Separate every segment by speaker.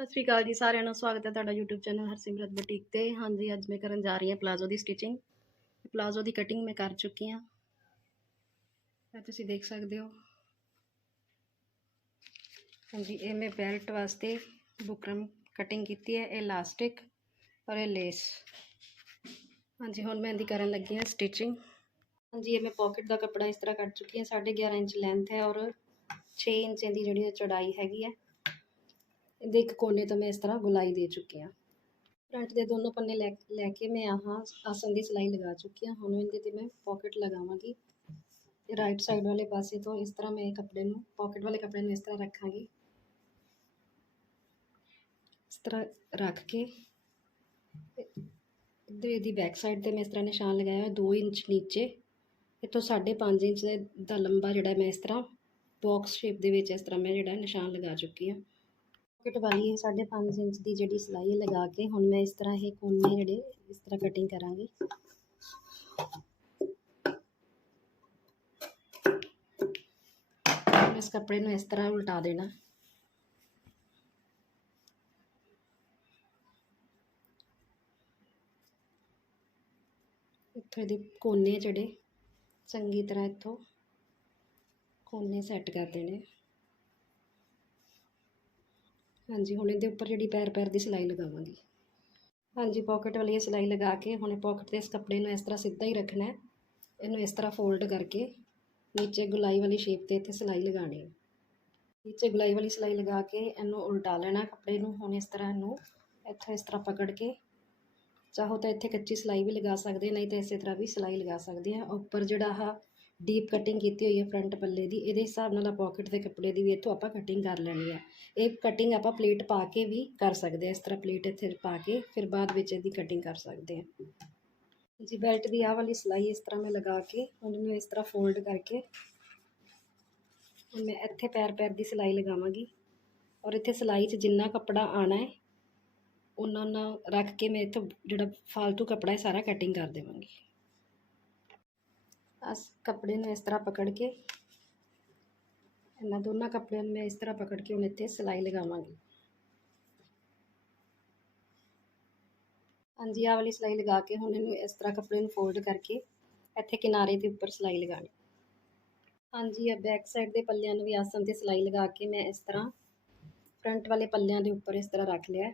Speaker 1: ਸਤਿ ਸ਼੍ਰੀ ਅਕਾਲ ਜੀ, ਸਾਰਿਆਂ ਨੂੰ ਸਵਾਗਤ ਹੈ ਤੁਹਾਡਾ YouTube ਚੈਨਲ ਹਰਸਿਮਰਤ ਬੁਟੀਕ ਤੇ। ਹਾਂਜੀ, ਅੱਜ ਮੈਂ ਕਰਨ ਜਾ ਰਹੀ ਹਾਂ ਪਲਾਜ਼ੋ ਦੀ ਸਟਿਚਿੰਗ ਪਲਾਜ਼ੋ ਦੀ ਕਟਿੰਗ ਮੈਂ ਕਰ ਚੁੱਕੀ ਹਾਂ। ਇਹ ਤੁਸੀਂ ਦੇਖ ਸਕਦੇ ਹੋ। ਹਾਂਜੀ, ਇਹ ਮੈਂ ਬੈਲਟ ਵਾਸਤੇ ਬੁਕਰਮ ਕਟਿੰਗ ਕੀਤੀ ਹੈ, ਇਹ ਇਲਾਸਟਿਕ ਔਰ ਇਹ ਲੇਸ ਹਾਂਜੀ, ਹੁਣ ਮੈਂ ਇਹਦੀ ਕਰਨ ਲੱਗੀ ਹਾਂ ਸਟਿਚਿੰਗ ਹਾਂਜੀ, ਇਹ ਮੈਂ ਪਾਕਟ ਦਾ ਕੱਪੜਾ ਇਸ ਤਰ੍ਹਾਂ ਕੱਟ ਚੁੱਕੀ ਹਾਂ 11.5 ਇੰਚ ਲੈਂਥ ਹੈ ਔਰ 6 ਇੰਚ ਦੀ ਜਿਹੜੀ ਇਹ ਚੌੜਾਈ ਹੈਗੀ ਹੈ। ਇਹਦੇ ਇੱਕ ਕੋਨੇ ਤੋਂ ਮੈਂ ਇਸ ਤਰ੍ਹਾਂ ਗੁਲਾਈ ਦੇ ਚੁੱਕੀ ਹਾਂ। ਫਰੰਟ ਦੇ ਦੋਨੋਂ ਪੰਨੇ ਲੈ ਲੈ ਕੇ ਮੈਂ ਆਹ ਆਸਨ ਦੀ ਸਿਲਾਈ ਲਗਾ ਚੁੱਕੀ ਹਾਂ। ਹੁਣ ਇਹਦੇ ਤੇ ਮੈਂ ਪਾਕਟ ਲਗਾਵਾਂਗੀ। ਰਾਈਟ ਸਾਈਡ ਵਾਲੇ ਪਾਸੇ ਤੋਂ ਇਸ ਤਰ੍ਹਾਂ ਮੈਂ ਕੱਪੜੇ ਨੂੰ ਪਾਕਟ ਵਾਲੇ ਕੱਪੜੇ ਨੂੰ ਇਸ ਤਰ੍ਹਾਂ ਰੱਖਾਂਗੀ। ਇਸ ਤਰ੍ਹਾਂ ਰੱਖ ਕੇ ਇੱਧਰ ਇਹਦੀ ਬੈਕ ਸਾਈਡ ਤੇ ਮੈਂ ਇਸ ਤਰ੍ਹਾਂ ਨਿਸ਼ਾਨ ਲਗਾਇਆ ਹੈ 2 ਇੰਚ ਨੀਚੇ। ਇੱਥੋਂ 5.5 ਇੰਚ ਦਾ ਲੰਬਾ ਜਿਹੜਾ ਮੈਂ ਇਸ ਤਰ੍ਹਾਂ ਬਾਕਸ ਸ਼ੇਪ ਦੇ ਵਿੱਚ ਇਸ ਤਰ੍ਹਾਂ ਮੈਂ ਜਿਹੜਾ ਨਿਸ਼ਾਨ ਲਗਾ ਚੁੱਕੀ ਹਾਂ। ਪਾਕਟ ਵਾਲੀ ਇਹ 5.5 ਇੰਚ ਦੀ ਜਿਹੜੀ ਸਿਲਾਈ ਹੈ ਲਗਾ ਕੇ ਹੁਣ ਮੈਂ ਇਸ ਤਰ੍ਹਾਂ ਇਹ ਕੋਨੇ ਜਿਹੜੇ ਇਸ ਤਰ੍ਹਾਂ ਕਟਿੰਗ ਕਰਾਂਗੀ। ਇਸ ਕੱਪੜੇ ਨੂੰ ਇਸ ਤਰ੍ਹਾਂ ਉਲਟਾ ਦੇਣਾ। ਇੱਥੋਂ ਇਹਦੇ ਕੋਨੇ ਜਿਹੜੇ ਚੰਗੀ ਤਰ੍ਹਾਂ ਇੱਥੋਂ ਕੋਨੇ ਸੈੱਟ ਕਰ ਦੇਣੇ। ਹਾਂਜੀ, ਹੁਣ ਇਹਦੇ ਉੱਪਰ ਜਿਹੜੀ ਪੈਰ ਪੈਰ ਦੀ ਸਿਲਾਈ ਲਗਾਵਾਂਗੀ। ਹਾਂਜੀ ਪਾਕਟ ਵਾਲੀ ਇਹ ਸਿਲਾਈ ਲਗਾ ਕੇ ਹੁਣ ਪਾਕਟ ਤੇ ਇਸ ਕੱਪੜੇ ਨੂੰ ਇਸ ਤਰ੍ਹਾਂ ਸਿੱਧਾ ਹੀ ਰੱਖਣਾ ਹੈ। ਇਹਨੂੰ ਇਸ ਤਰ੍ਹਾਂ ਫੋਲਡ ਕਰਕੇ ਨੀਚੇ ਗੁਲਾਈ ਵਾਲੀ ਸ਼ੇਪ ਤੇ ਇੱਥੇ ਸਿਲਾਈ ਲਗਾਣੀ ਹੈ। ਨੀਚੇ ਗੁਲਾਈ ਵਾਲੀ ਸਿਲਾਈ ਲਗਾ ਕੇ ਇਹਨੂੰ ਉਲਟਾ ਲੈਣਾ ਕੱਪੜੇ ਨੂੰ। ਹੁਣ ਇਸ ਤਰ੍ਹਾਂ ਇਹਨੂੰ ਇੱਥੋਂ ਇਸ ਤਰ੍ਹਾਂ ਪਕੜ ਕੇ ਚਾਹੋ ਤਾਂ ਇੱਥੇ ਕੱਚੀ ਸਿਲਾਈ ਵੀ ਲਗਾ ਸਕਦੇ ਨਹੀਂ ਤਾਂ ਇਸੇ ਤਰ੍ਹਾਂ ਵੀ ਸਿਲਾਈ ਲਗਾ ਸਕਦੇ ਆ। ਉੱਪਰ ਜਿਹੜਾ ਆ ਡੀਪ ਕਟਿੰਗ ਕੀਤੀ ਹੋਈ ਹੈ ਫਰੰਟ ਪੱਲੇ ਦੀ, ਇਹਦੇ ਹਿਸਾਬ ਨਾਲ ਆ ਪਾਕਟ ਦੇ ਕੱਪੜੇ ਦੀ ਵੀ ਇੱਥੋਂ ਆਪਾਂ ਕਟਿੰਗ ਕਰ ਲੈਣੀ ਆ। ਇਹ ਕਟਿੰਗ ਆਪਾਂ ਪਲੇਟ ਪਾ ਕੇ ਵੀ ਕਰ ਸਕਦੇ ਆ, ਇਸ ਤਰ੍ਹਾਂ ਪਲੇਟ ਇੱਥੇ ਪਾ ਕੇ ਫਿਰ ਬਾਅਦ ਵਿੱਚ ਇਹਦੀ ਕਟਿੰਗ ਕਰ ਸਕਦੇ ਆ। ਜੀ ਬੈਲਟ ਦੀ ਆਹ ਵਾਲੀ ਸਿਲਾਈ ਇਸ ਤਰ੍ਹਾਂ ਮੈਂ ਲਗਾ ਕੇ ਉਹਨੂੰ ਇਸ ਤਰ੍ਹਾਂ ਫੋਲਡ ਕਰਕੇ ਹੁਣ ਮੈਂ ਇੱਥੇ ਪੈਰ ਪੈਰ ਦੀ ਸਿਲਾਈ ਲਗਾਵਾਂਗੀ ਔਰ ਇੱਥੇ ਸਿਲਾਈ 'ਚ ਜਿੰਨਾ ਕੱਪੜਾ ਆਣਾ ਹੈ, ਉਹਨਾਂ ਨਾਲ ਰੱਖ ਕੇ ਮੈਂ ਇੱਥੋਂ ਜਿਹੜਾ ਫालतू ਕੱਪੜਾ ਹੈ ਸਾਰਾ ਕਟਿੰਗ ਕਰ ਦੇਵਾਂਗੀ। ਅਸ ਕੱਪੜੇ ਨੂੰ ਇਸ ਤਰ੍ਹਾਂ ਪਕੜ ਕੇ, ਇਹਨਾਂ ਦੋਨਾਂ ਕੱਪੜਿਆਂ ਨੂੰ ਮੈਂ ਇਸ ਤਰ੍ਹਾਂ ਪਕੜ ਕੇ ਹੁਣ ਇੱਥੇ ਸਿਲਾਈ ਲਗਾਵਾਂਗੀ। ਹਾਂਜੀ, ਆਹ ਵਾਲੀ ਸਿਲਾਈ ਲਗਾ ਕੇ ਹੁਣ ਇਹਨੂੰ ਇਸ ਤਰ੍ਹਾਂ ਕੱਪੜੇ ਨੂੰ ਫੋਲਡ ਕਰਕੇ ਇੱਥੇ ਕਿਨਾਰੇ ਦੇ ਉੱਪਰ ਸਿਲਾਈ ਲਗਾਣੀ ਹਾਂਜੀ ਇਹ ਬੈਕ ਸਾਈਡ ਦੇ ਪੱਲਿਆਂ ਨੂੰ ਵੀ ਆਸਨ ਤੇ ਸਿਲਾਈ ਲਗਾ ਕੇ ਮੈਂ ਇਸ ਤਰ੍ਹਾਂ ਫਰੰਟ ਵਾਲੇ ਪੱਲਿਆਂ ਦੇ ਉੱਪਰ ਇਸ ਤਰ੍ਹਾਂ ਰੱਖ ਲਿਆ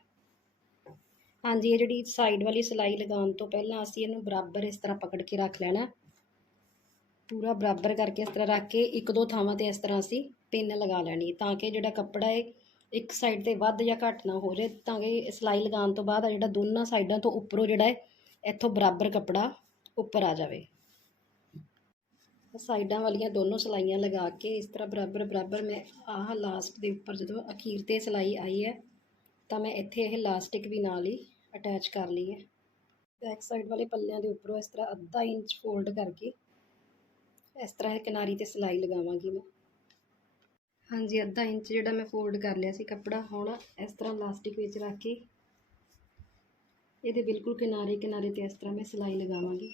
Speaker 1: ਹਾਂਜੀ, ਇਹ ਜਿਹੜੀ ਸਾਈਡ ਵਾਲੀ ਸਿਲਾਈ ਲਗਾਉਣ ਤੋਂ ਪਹਿਲਾਂ ਅਸੀਂ ਇਹਨੂੰ ਬਰਾਬਰ ਇਸ ਤਰ੍ਹਾਂ ਪਕੜ ਕੇ ਰੱਖ ਲੈਣਾ ਪੂਰਾ ਬਰਾਬਰ ਕਰਕੇ ਇਸ ਤਰ੍ਹਾਂ ਰੱਖ ਕੇ ਇੱਕ ਦੋ ਥਾਵਾਂ ਤੇ ਇਸ ਤਰ੍ਹਾਂ ਅਸੀਂ ਪਿੰਨ ਲਗਾ ਲੈਣੀ ਤਾਂ ਕਿ ਜਿਹੜਾ ਕੱਪੜਾ ਹੈ ਇੱਕ ਸਾਈਡ ਤੇ ਵੱਧ ਜਾਂ ਘੱਟ ਨਾ ਹੋ ਜਾਏ, ਤਾਂ ਕਿ ਸਿਲਾਈ ਲਗਾਉਣ ਤੋਂ ਬਾਅਦ ਆ ਜਿਹੜਾ ਦੋਨਾਂ ਸਾਈਡਾਂ ਤੋਂ ਉੱਪਰੋਂ ਜਿਹੜਾ ਹੈ, ਇੱਥੋਂ ਬਰਾਬਰ ਕੱਪੜਾ ਉੱਪਰ ਆ ਜਾਵੇ। ਸਾਈਡਾਂ ਵਾਲੀਆਂ ਦੋਨੋਂ ਸਿਲਾਈਆਂ ਲਗਾ ਕੇ ਇਸ ਤਰ੍ਹਾਂ ਬਰਾਬਰ ਬਰਾਬਰ ਮੈਂ ਆਹ ਲਾਸਟ ਦੇ ਉੱਪਰ ਜਦੋਂ ਅਖੀਰ ਤੇ ਸਿਲਾਈ ਆਈ ਹੈ, ਤਾਂ ਮੈਂ ਇੱਥੇ ਇਹ ਲਾਸਟਿਕ ਵੀ ਨਾਲ ਹੀ ਅਟੈਚ ਕਰ ਲਈ ਹੈ। ਬੈਕ ਸਾਈਡ ਵਾਲੇ ਪੱਲਿਆਂ ਦੇ ਉੱਪਰੋਂ ਇਸ ਤਰ੍ਹਾਂ ਅੱਧਾ ਇੰਚ ਫੋਲਡ ਕਰਕੇ ਇਸ ਤਰ੍ਹਾਂ ਇਹ ਕਿਨਾਰੀ ਤੇ ਸਿਲਾਈ ਲਗਾਵਾਂਗੀ ਮੈਂ। ਹਾਂਜੀ, ਅੱਧਾ ਇੰਚ ਜਿਹੜਾ ਮੈਂ ਫੋਲਡ ਕਰ ਲਿਆ ਸੀ ਕੱਪੜਾ, ਹੁਣ ਇਸ ਤਰ੍ਹਾਂ ਲਾਸਟਿਕ ਵਿੱਚ ਰੱਖ ਕੇ ਇਹਦੇ ਬਿਲਕੁਲ ਕਿਨਾਰੇ ਕਿਨਾਰੇ ਤੇ ਇਸ ਤਰ੍ਹਾਂ ਮੈਂ ਸਿਲਾਈ ਲਗਾਵਾਂਗੀ।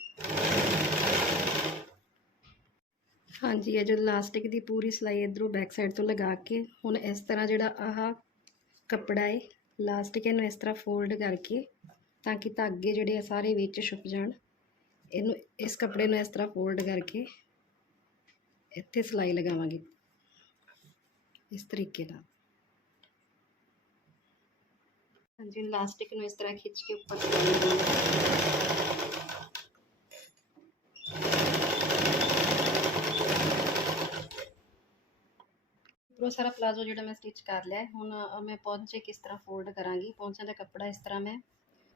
Speaker 1: ਹਾਂਜੀ, ਇਹ ਜੋ ਲਾਸਟਿਕ ਦੀ ਪੂਰੀ ਸਿਲਾਈ ਇਧਰੋਂ ਬੈਕ ਸਾਈਡ ਤੋਂ ਲਗਾ ਕੇ ਹੁਣ ਇਸ ਤਰ੍ਹਾਂ ਜਿਹੜਾ ਆਹ ਕੱਪੜਾ ਹੈ ਲਾਸਟਿਕ ਇਹਨੂੰ ਇਸ ਤਰ੍ਹਾਂ ਫੋਲਡ ਕਰਕੇ ਤਾਂ ਕਿ ਧਾਗੇ ਜਿਹੜੇ ਆ ਸਾਰੇ ਵਿੱਚ ਛੁਪ ਜਾਣ। ਇਹਨੂੰ, ਇਸ ਕੱਪੜੇ ਨੂੰ ਇਸ ਤਰ੍ਹਾਂ ਫੋਲਡ ਕਰਕੇ ਇੱਥੇ ਸਿਲਾਈ ਲਗਾਵਾਂਗੀ ਇਸ ਤਰੀਕੇ ਨਾਲ ਹਾਂਜੀ ਲਾਸਟਿਕ ਨੂੰ ਇਸ ਤਰ੍ਹਾਂ ਖਿੱਚ ਕੇ ਉੱਪਰ ਸਿਲਾਈ ਲਗਾਵਾਂਗੀ ਪੂਰਾ ਸਾਰਾ ਪਲਾਜ਼ੋ ਜਿਹੜਾ ਮੈਂ ਸਟਿਚ ਕਰ ਲਿਆ ਹੈ। ਹੁਣ ਅ, ਮੈਂ ਪੌਂਚੇ ਕਿਸ ਤਰ੍ਹਾਂ ਫੋਲਡ ਕਰਾਂਗੀ ਪੌਂਚਿਆਂ ਦਾ ਕੱਪੜਾ ਇਸ ਤਰ੍ਹਾਂ ਮੈਂ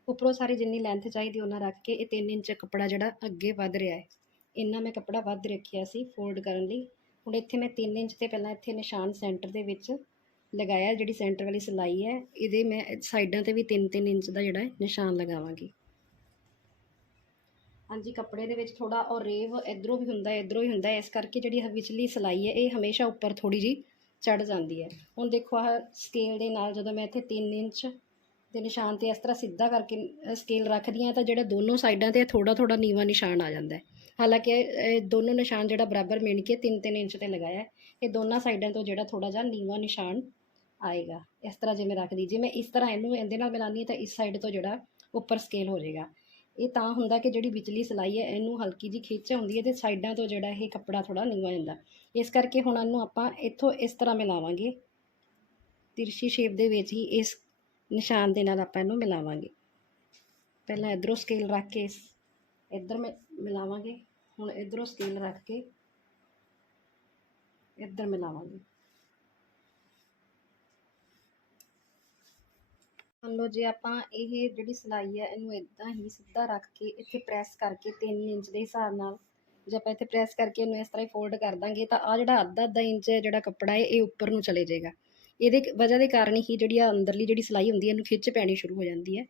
Speaker 1: ਉੱਪਰੋਂ ਸਾਰੀ ਜਿੰਨੀ ਲੈਂਥ ਚਾਹੀਦੀ ਉਹਨਾਂ ਰੱਖ ਕੇ ਇਹ 3 ਇੰਚ ਕੱਪੜਾ ਜਿਹੜਾ ਅੱਗੇ ਵੱਧ ਰਿਹਾ ਹੈ ਇੰਨਾ ਮੈਂ ਕੱਪੜਾ ਵੱਧ ਰੱਖਿਆ ਸੀ ਫੋਲਡ ਕਰਨ ਲਈ। ਹੁਣ ਇੱਥੇ ਮੈਂ 3 ਇੰਚ ਤੇ ਪਹਿਲਾਂ ਇੱਥੇ ਨਿਸ਼ਾਨ ਸੈਂਟਰ ਦੇ ਵਿੱਚ ਲਗਾਇਆ, ਜਿਹੜੀ ਸੈਂਟਰ ਵਾਲੀ ਸਿਲਾਈ ਹੈ, ਇਹਦੇ ਮੈਂ ਸਾਈਡਾਂ ਤੇ ਵੀ 3-3 ਇੰਚ ਦਾ ਜਿਹੜਾ ਨਿਸ਼ਾਨ ਲਗਾਵਾਂਗੀ। ਹਾਂਜੀ, ਕੱਪੜੇ ਦੇ ਵਿੱਚ ਥੋੜਾ ਔਰੇਵ ਇਧਰੋਂ ਵੀ ਹੁੰਦਾ ਹੈ ਇਧਰੋਂ ਵੀ ਹੁੰਦਾ ਹੈ ਇਸ ਕਰਕੇ ਜਿਹੜੀ ਵਿਚਲੀ ਸਿਲਾਈ ਹੈ, ਇਹ ਹਮੇਸ਼ਾ ਉੱਪਰ ਥੋੜੀ ਜੀ ਚੜ ਜਾਂਦੀ ਹੈ। ਹੁਣ ਦੇਖੋ ਆਹ ਸਕੇਲ ਦੇ ਨਾਲ ਜਦੋਂ ਮੈਂ ਇੱਥੇ 3 ਇੰਚ ਦੇ ਨਿਸ਼ਾਨ ਤੇ ਇਸ ਤਰ੍ਹਾਂ ਸਿੱਧਾ ਕਰਕੇ ਸਕੇਲ ਰੱਖਦੀ ਹਾਂ ਤਾਂ ਜਿਹੜਾ ਦੋਨੋਂ ਸਾਈਡਾਂ ਤੇ ਥੋੜਾ ਥੋੜਾ ਨੀਵਾ ਨਿਸ਼ਾਨ ਆ ਜਾਂਦਾ ਹੈ। ਹਾਲਾਂਕਿ ਇਹ ਦੋਨੋਂ ਨਿਸ਼ਾਨ ਜਿਹੜਾ ਬਰਾਬਰ ਮਿਣ ਕੇ 3-3 ਇੰਚ ਤੇ ਲਗਾਇਆ ਹੈ, ਇਹ ਦੋਨਾਂ ਸਾਈਡਾਂ ਤੋਂ ਜਿਹੜਾ ਥੋੜਾ ਜਿਹਾ ਨੀਵਾ ਨਿਸ਼ਾਨ ਆਏਗਾ। ਇਸ ਤਰ੍ਹਾਂ ਜਿਵੇਂ ਰੱਖਦੀ, ਜੇ ਮੈਂ ਇਸ ਤਰ੍ਹਾਂ ਇਹਨੂੰ ਇਹਦੇ ਨਾਲ ਮਿਲਾਨੀ ਤਾਂ ਇਸ ਸਾਈਡ ਤੋਂ ਜਿਹੜਾ ਉੱਪਰ ਸਕੇਲ ਹੋ ਜਾਏਗਾ। ਇਹ ਤਾਂ ਹੁੰਦਾ ਕਿ ਜਿਹੜੀ ਵਿਚਲੀ ਸਿਲਾਈ ਹੈ, ਇਹਨੂੰ ਹਲਕੀ ਜੀ ਖਿੱਚ ਹੁੰਦੀ ਹੈ ਤੇ ਸਾਈਡਾਂ ਤੋਂ ਜਿਹੜਾ ਇਹ ਕੱਪੜਾ ਥੋੜਾ ਨੀਵਾ ਜਾਂਦਾ। ਇਸ ਕਰਕੇ ਹੁਣ ਇਹਨੂੰ ਆਪਾਂ ਇੱਥੋਂ ਇਸ ਤਰ੍ਹਾਂ ਮਿਲਾਵਾਂਗੇ। ਤਿਰਛੀ ਸ਼ੇਪ ਦੇ ਵਿੱਚ ਹੀ ਇਸ ਨਿਸ਼ਾਨ ਦੇ ਨਾਲ ਆਪਾਂ ਇਹਨੂੰ ਮਿਲਾਵਾਂਗੇ। ਪਹਿਲਾਂ ਇਧਰੋਂ ਸਕੇਲ ਰੱਖ ਕੇ ਇਸ ਇੱਧਰ ਮੈਂ ਮਿਲਾਵਾਂਗੇ। ਹੁਣ ਇਧਰੋਂ ਸਕੇਲ ਰੱਖ ਕੇ ਇੱਧਰ ਮਿਲਾਵਾਂਗੇ। ਮੰਨ ਲਓ ਜੇ ਆਪਾਂ ਇਹ ਜਿਹੜੀ ਸਿਲਾਈ ਹੈ ਇਹਨੂੰ ਇਦਾਂ ਹੀ ਸਿੱਧਾ ਰੱਖ ਕੇ ਇੱਥੇ ਪ੍ਰੈਸ ਕਰਕੇ 3 ਇੰਚ ਦੇ ਹਿਸਾਬ ਨਾਲ, ਜੇ ਆਪਾਂ ਇੱਥੇ ਪ੍ਰੈਸ ਕਰਕੇ ਇਹਨੂੰ ਇਸ ਤਰ੍ਹਾਂ ਹੀ ਫੋਲਡ ਕਰ ਦਾਂਗੇ, ਤਾਂ ਆ ਜਿਹੜਾ ਅੱਧਾ ਅੱਧਾ ਇੰਚ ਜਿਹੜਾ ਕੱਪੜਾ ਹੈ, ਇਹ ਉੱਪਰ ਨੂੰ ਚਲੇ ਜਾਏਗਾ। ਇਹਦੇ ਵਜ੍ਹਾ ਦੇ ਕਾਰਨ ਹੀ ਜਿਹੜੀ ਆ ਅੰਦਰਲੀ ਜਿਹੜੀ ਸਿਲਾਈ ਹੁੰਦੀ ਹੈ ਇਹਨੂੰ ਖਿੱਚ ਪੈਣੀ ਸ਼ੁਰੂ ਹੋ ਜਾਂਦੀ ਹੈ।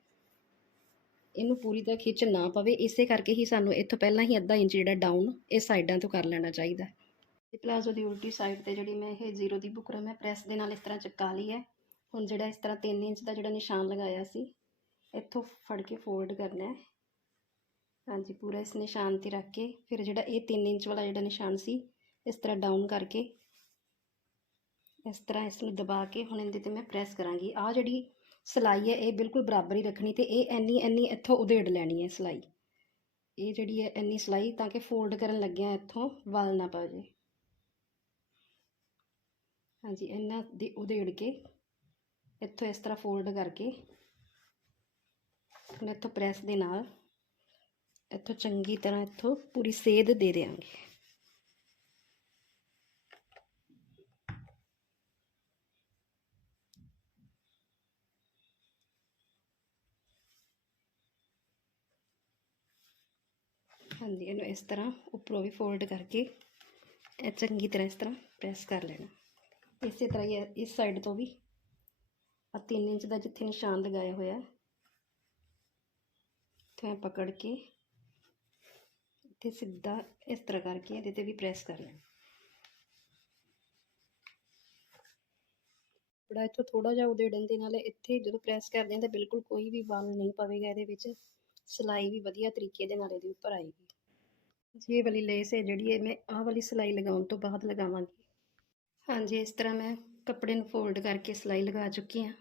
Speaker 1: ਇਹਨੂੰ ਪੂਰੀ ਤਰ੍ਹਾਂ ਖਿੱਚ ਨਾ ਪਵੇ, ਇਸੇ ਕਰਕੇ ਹੀ ਸਾਨੂੰ ਇੱਥੋਂ ਪਹਿਲਾਂ ਹੀ ਅੱਧਾ ਇੰਚ ਜਿਹੜਾ ਡਾਊਨ ਇਹ ਸਾਈਡਾਂ ਤੋਂ ਕਰ ਲੈਣਾ ਚਾਹੀਦਾ ਤੇ ਪਲਾਜ਼ੋ ਦੀ ਉਲਟੀ ਸਾਈਡ ਤੇ ਜਿਹੜੀ ਮੈਂ ਇਹ ਜ਼ੀਰੋ ਦੀ ਬੁਕਰਮ ਹੈ ਪ੍ਰੈਸ ਦੇ ਨਾਲ ਇਸ ਤਰ੍ਹਾਂ ਚਿਪਕਾ ਲਈ ਹੈ। ਹੁਣ ਜਿਹੜਾ ਇਸ ਤਰ੍ਹਾਂ 3 ਇੰਚ ਦਾ ਜਿਹੜਾ ਨਿਸ਼ਾਨ ਲਗਾਇਆ ਸੀ, ਇੱਥੋਂ ਫੜ ਕੇ ਫੋਲਡ ਕਰਨਾ ਹੈ। ਹਾਂਜੀ, ਪੂਰਾ ਇਸ ਨਿਸ਼ਾਨ ਤੇ ਰੱਖ ਕੇ, ਫਿਰ ਜਿਹੜਾ ਇਹ 3 ਇੰਚ ਵਾਲਾ ਜਿਹੜਾ ਨਿਸ਼ਾਨ ਸੀ, ਇਸ ਤਰ੍ਹਾਂ ਡਾਊਨ ਕਰਕੇ ਇਸ ਤਰ੍ਹਾਂ ਇਸ ਨੂੰ ਦਬਾ ਕੇ ਹੁਣ ਇਹਦੇ ਤੇ ਮੈਂ ਪ੍ਰੈਸ ਕਰਾਂਗੀ। ਆ ਜਿਹੜੀ ਸਿਲਾਈ ਹੈ, ਇਹ ਬਿਲਕੁਲ ਬਰਾਬਰ ਹੀ ਰੱਖਣੀ ਤੇ ਇਹ ਐਨੀ ਇੰਨੀ ਇੱਥੋਂ ਉਧੇੜ ਲੈਣੀ ਹੈ ਸਿਲਾਈ। ਇਹ ਜਿਹੜੀ ਹੈ ਇੰਨੀ ਸਿਲਾਈ ਤਾਂ ਕਿ ਫੋਲਡ ਕਰਨ ਲੱਗਿਆ ਇੱਥੋਂ ਵਲ ਨਾ ਪਾ ਜੇ ਹਾਂਜੀ ਇੰਨਾ ਦੀ ਉਧੇੜ ਕੇ ਇੱਥੋਂ ਇਸ ਤਰ੍ਹਾਂ ਫੋਲਡ ਕਰਕੇ ਹੁਣ ਇੱਥੋਂ ਪ੍ਰੈਸ ਦੇ ਨਾਲ ਇੱਥੋਂ ਚੰਗੀ ਤਰ੍ਹਾਂ ਇੱਥੋਂ ਪੂਰੀ ਸੇਧ ਦੇ ਦੇਵਾਂਗੇ ਹਾਂਜੀ ਇਹਨੂੰ ਇਸ ਤਰ੍ਹਾਂ ਉੱਪਰੋਂ ਵੀ ਫੋਲਡ ਕਰਕੇ ਇਹ ਚੰਗੀ ਤਰ੍ਹਾਂ ਇਸ ਤਰ੍ਹਾਂ ਪ੍ਰੈਸ ਕਰ ਲੈਣਾ। ਇਸੇ ਤਰ੍ਹਾਂ ਹੀ ਇਸ ਸਾਈਡ ਤੋਂ ਵੀ ਆ 3 ਇੰਚ ਦਾ ਜਿੱਥੇ ਨਿਸ਼ਾਨ ਲਗਾਇਆ ਹੋਇਆ ਹੈ, ਪਕੜ ਕੇ ਇੱਥੇ ਸਿੱਧਾ ਇਸ ਤਰ੍ਹਾਂ ਕਰਕੇ ਇਹਦੇ ਤੇ ਵੀ ਪ੍ਰੈਸ ਕਰ ਲੈਣਾ। ਬੜਾ ਇੱਥੋਂ ਥੋੜਾ ਜਿਹਾ ਉਦੇੜਨ ਦੇ ਨਾਲ ਇੱਥੇ ਜਦੋਂ ਪ੍ਰੈਸ ਕਰਦੇ ਹਾਂ ਤਾਂ ਬਿਲਕੁਲ ਕੋਈ ਵੀ ਵਲ ਨਹੀਂ ਪਵੇਗਾ ਇਹਦੇ ਵਿੱਚ ਸਿਲਾਈ ਵੀ ਵਧੀਆ ਤਰੀਕੇ ਦੇ ਨਾਲ ਇਹਦੇ ਉੱਪਰ ਆਏਗੀ। ਜੀ ਇਹ ਵਾਲੀ ਲੇਸ ਹੈ ਜਿਹੜੀ ਇਹ ਮੈਂ ਆਹ ਵਾਲੀ ਸਿਲਾਈ ਲਗਾਉਣ ਤੋਂ ਬਾਅਦ ਲਗਾਵਾਂਗੀ। ਹਾਂਜੀ, ਇਸ ਤਰ੍ਹਾਂ ਮੈਂ ਕੱਪੜੇ ਨੂੰ ਫੋਲਡ ਕਰਕੇ ਸਿਲਾਈ ਲਗਾ ਚੁੱਕੀ ਹਾਂ।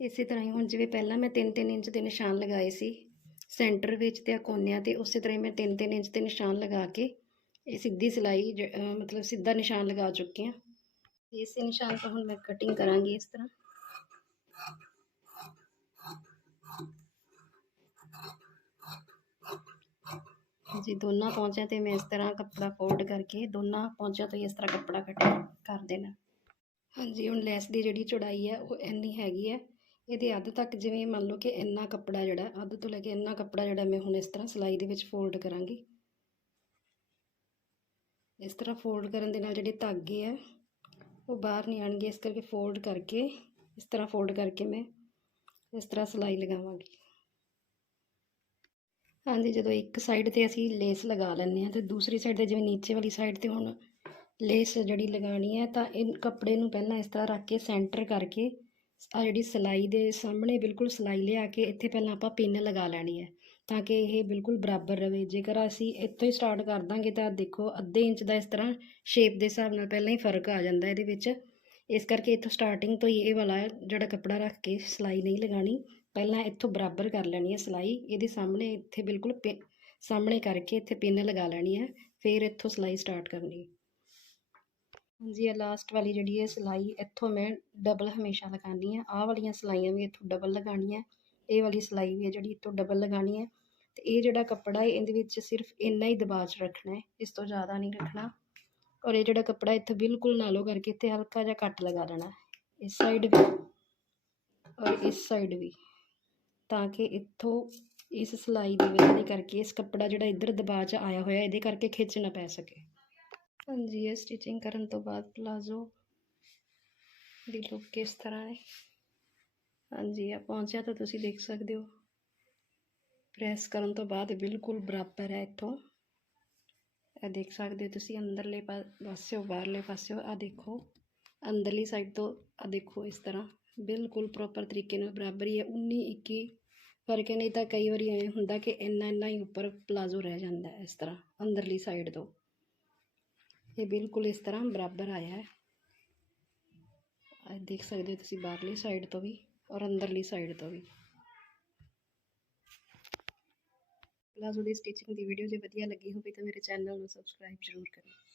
Speaker 1: ਇਸੇ ਤਰ੍ਹਾਂ ਹੀ ਹੁਣ ਜਿਵੇਂ ਪਹਿਲਾਂ ਮੈਂ 3-3 ਇੰਚ ਦੇ ਨਿਸ਼ਾਨ ਲਗਾਏ ਸੀ, ਸੈਂਟਰ ਵਿੱਚ ਤੇ ਆ ਕੋਨਿਆਂ ਤੇ, ਉਸੇ ਤਰ੍ਹਾਂ ਹੀ ਮੈਂ 3-3 ਇੰਚ ਦੇ ਨਿਸ਼ਾਨ ਲਗਾ ਕੇ ਇਹ ਸਿੱਧੀ ਸਿਲਾਈ ਜ- ਮਤਲਬ ਸਿੱਧਾ ਨਿਸ਼ਾਨ ਲਗਾ ਚੁੱਕੀ ਹਾਂ। ਇਸੇ ਨਿਸ਼ਾਨ ਤੋਂ ਹੁਣ ਮੈਂ ਕਟਿੰਗ ਕਰਾਂਗੀ ਇਸ ਤਰ੍ਹਾਂ। ਜੀ, ਦੋਨਾਂ ਪੌਂਚਿਆਂ ਤੇ ਮੈਂ ਇਸ ਤਰ੍ਹਾਂ ਕੱਪੜਾ ਫੋਲਡ ਕਰਕੇ ਦੋਨਾਂ ਪੌਂਚਿਆਂ ਤੋਂ ਹੀ ਇਸ ਤਰ੍ਹਾਂ ਕੱਪੜਾ ਕਟਿੰਗ ਕਰ ਦੇਣਾ। ਹਾਂਜੀ, ਹੁਣ ਲੈਸ ਦੀ ਜਿਹੜੀ ਚੌੜਾਈ ਹੈ, ਉਹ ਇੰਨੀ ਹੈਗੀ ਹੈ, ਇਹਦੇ ਅੱਧ ਤੱਕ ਜਿਵੇਂ ਮੰਨ ਲਓ ਕਿ ਇੰਨਾ ਕੱਪੜਾ ਜਿਹੜਾ, ਅੱਧ ਤੋਂ ਲੈ ਕੇ ਇੰਨਾ ਕੱਪੜਾ ਜਿਹੜਾ ਮੈਂ ਹੁਣ ਇਸ ਤਰ੍ਹਾਂ ਸਿਲਾਈ ਦੇ ਵਿੱਚ ਫੋਲਡ ਕਰਾਂਗੀ। ਇਸ ਤਰ੍ਹਾਂ ਫੋਲਡ ਕਰਨ ਦੇ ਨਾਲ ਜਿਹੜੇ ਧਾਗੇ ਆ ਉਹ ਬਾਹਰ ਨਹੀਂ ਆਣਗੇ ਇਸ ਕਰਕੇ ਫੋਲਡ ਕਰਕੇ, ਇਸ ਤਰ੍ਹਾਂ ਫੋਲਡ ਕਰਕੇ ਮੈਂ ਇਸ ਤਰ੍ਹਾਂ ਸਿਲਾਈ ਲਗਾਵਾਂਗੀ। ਹਾਂਜੀ, ਜਦੋਂ ਇੱਕ ਸਾਈਡ ਤੇ ਅਸੀਂ ਲੇਸ ਲਗਾ ਲੈਂਦੇ ਹਾਂ ਤੇ ਦੂਸਰੀ ਸਾਈਡ ਤੇ ਜਿਵੇਂ ਨੀਚੇ ਵਾਲੀ ਸਾਈਡ ਤੇ ਹੁਣ ਲੇਸ ਜਿਹੜੀ ਲਗਾਣੀ ਹੈ ਤਾਂ ਇਹ ਕੱਪੜੇ ਨੂੰ ਪਹਿਲਾਂ ਇਸ ਤਰ੍ਹਾਂ ਰੱਖ ਕੇ ਸੈਂਟਰ ਕਰਕੇ ਆ ਜਿਹੜੀ ਸਿਲਾਈ ਦੇ ਸਾਹਮਣੇ ਬਿਲਕੁਲ ਸਿਲਾਈ ਲਿਆ ਕੇ ਇੱਥੇ ਪਹਿਲਾਂ ਆਪਾਂ ਪਿੰਨ ਲਗਾ ਲੈਣੀ ਹੈ ਤਾਂ ਕਿ ਇਹ ਬਿਲਕੁਲ ਬਰਾਬਰ ਰਵੇ ਜੇਕਰ ਅਸੀਂ ਇੱਥੋਂ ਹੀ ਸਟਾਰਟ ਕਰ ਦਾਂਗੇ ਤਾਂ ਦੇਖੋ ਅੱਧੇ ਇੰਚ ਦਾ ਇਸ ਤਰ੍ਹਾਂ ਸ਼ੇਪ ਦੇ ਹਿਸਾਬ ਨਾਲ ਪਹਿਲਾਂ ਹੀ ਫ਼ਰਕ ਆ ਜਾਂਦਾ ਇਹਦੇ ਵਿੱਚ। ਇਸ ਕਰਕੇ ਇੱਥੋਂ ਸਟਾਰਟਿੰਗ ਤੋਂ ਹੀ ਇਹ ਵਾਲਾ ਜਿਹੜਾ ਕੱਪੜਾ ਰੱਖ ਕੇ ਸਿਲਾਈ ਨਹੀਂ ਲਗਾਣੀ ਪਹਿਲਾਂ ਇੱਥੋਂ ਬਰਾਬਰ ਕਰ ਲੈਣੀ ਹੈ ਸਿਲਾਈ, ਇਹਦੇ ਸਾਹਮਣੇ ਇੱਥੇ ਬਿਲਕੁਲ ਪਿ- ਸਾਹਮਣੇ ਕਰਕੇ ਇੱਥੇ ਪਿੰਨ ਲਗਾ ਲੈਣੀ ਹੈ, ਫਿਰ ਇੱਥੋਂ ਸਿਲਾਈ ਸਟਾਰਟ ਕਰਨੀ ਹੈ। ਹਾਂਜੀ, ਇਹ ਲਾਸਟ ਵਾਲੀ ਜਿਹੜੀ ਹੈ ਸਿਲਾਈ, ਇੱਥੋਂ ਮੈਂ ਡਬਲ ਹਮੇਸ਼ਾ ਲਗਾਉਣੀ ਹੈ। ਆਹ ਵਾਲੀਆਂ ਸਿਲਾਈਆਂ ਵੀ ਇੱਥੋਂ ਡਬਲ ਲਗਾਉਣੀ ਹੈ, ਇਹ ਵਾਲੀ ਸਿਲਾਈ ਵੀ ਹੈ ਜਿਹੜੀ ਇੱਥੋਂ ਡਬਲ ਲਗਾਉਣੀ ਹੈ। ਤੇ ਇਹ ਜਿਹੜਾ ਕੱਪੜਾ ਹੈ, ਇਹਦੇ ਵਿੱਚ ਸਿਰਫ ਇੰਨਾ ਹੀ ਦਬਾਅ 'ਚ ਰੱਖਣਾ ਹੈ, ਇਸ ਤੋਂ ਜ਼ਿਆਦਾ ਨਹੀਂ ਰੱਖਣਾ। ਔਰ ਇਹ ਜਿਹੜਾ ਕੱਪੜਾ ਇੱਥੇ ਬਿਲਕੁਲ ਨਾਲੋ ਕਰਕੇ ਇੱਥੇ ਹਲਕਾ ਜਿਹਾ ਕੱਟ ਲਗਾ ਦੇਣਾ ਇਸ ਸਾਈਡ ਵੀ। ਔਰ ਇਸ ਸਾਈਡ ਵੀ। ਤਾਂ ਕਿ ਇੱਥੋਂ ਇਸ ਸਿਲਾਈ ਦੀ ਵਜ੍ਹਾ ਦੇ ਕਰਕੇ ਇਸ ਕੱਪੜਾ ਜਿਹੜਾ ਇੱਧਰ ਦਬਾਅ 'ਚ ਆਇਆ ਹੋਇਆ, ਇਹਦੇ ਕਰਕੇ ਖਿੱਚ ਨਾ ਪੈ ਸਕੇ। ਹਾਂਜੀ, ਇਹ ਸਟਿਚਿੰਗ ਕਰਨ ਤੋਂ ਬਾਅਦ ਪਲਾਜ਼ੋ ਦੀ ਲੁੱਕ ਇਸ ਤਰ੍ਹਾਂ ਹੈ? ਹਾਂਜੀ ਆ ਪਹੁੰਚਿਆ ਤਾਂ ਤੁਸੀਂ ਦੇਖ ਸਕਦੇ ਹੋ। ਪ੍ਰੈਸ ਕਰਨ ਤੋਂ ਬਾਅਦ ਬਿਲਕੁਲ ਬਰਾਬਰ ਹੈ ਇੱਥੋਂ। ਇਹ ਦੇਖ ਸਕਦੇ ਹੋ ਤੁਸੀਂ ਅੰਦਰਲੇ ਪਾ- ਪਾਸਿਓਂ ਬਾਹਰਲੇ ਪਾਸਿਓ ਆ ਦੇਖੋ। ਅੰਦਰਲੀ ਸਾਈਡ ਤੋਂ ਆ ਦੇਖੋ ਇਸ ਤਰ੍ਹਾਂ। ਬਿਲਕੁਲ ਪ੍ਰੋਪਰ ਤਰੀਕੇ ਨਾਲ ਬਰਾਬਰ ਹੀ ਹੈ। 19 21 ਫ਼ਰਕ ਹੈ ਨਹੀਂ ਤਾਂ ਕਈ ਵਾਰੀ ਐਵੇਂ ਹੁੰਦਾ ਕਿ ਇੰਨਾ ਇੰਨਾ ਹੀ ਉੱਪਰ ਪਲਾਜ਼ੋ ਰਹਿ ਜਾਂਦਾ ਇਸ ਤਰ੍ਹਾਂ, ਅੰਦਰਲੀ ਸਾਈਡ ਤੋਂ। ਇਹ ਬਿਲਕੁਲ ਇਸ ਤਰ੍ਹਾਂ ਬਰਾਬਰ ਆਇਆ ਹੈ। ਆਹ ਦੇਖ ਸਕਦੇ ਹੋ ਤੁਸੀਂ ਬਾਹਰਲੀ ਸਾਈਡ ਤੋਂ ਵੀ ਔਰ ਅੰਦਰਲੀ ਸਾਈਡ ਤੋਂ ਵੀ। ਪਲਾਜ਼ੋ ਦੀ ਸਟਿਚਿੰਗ ਦੀ ਵੀਡੀਓ ਜੇ ਵਧੀਆ ਲੱਗੀ ਹੋਵੇ ਤਾਂ ਮੇਰੇ ਚੈਨਲ ਨੂੰ ਸਬਸਕ੍ਰਾਈਬ ਜ਼ਰੂਰ ਕਰੋ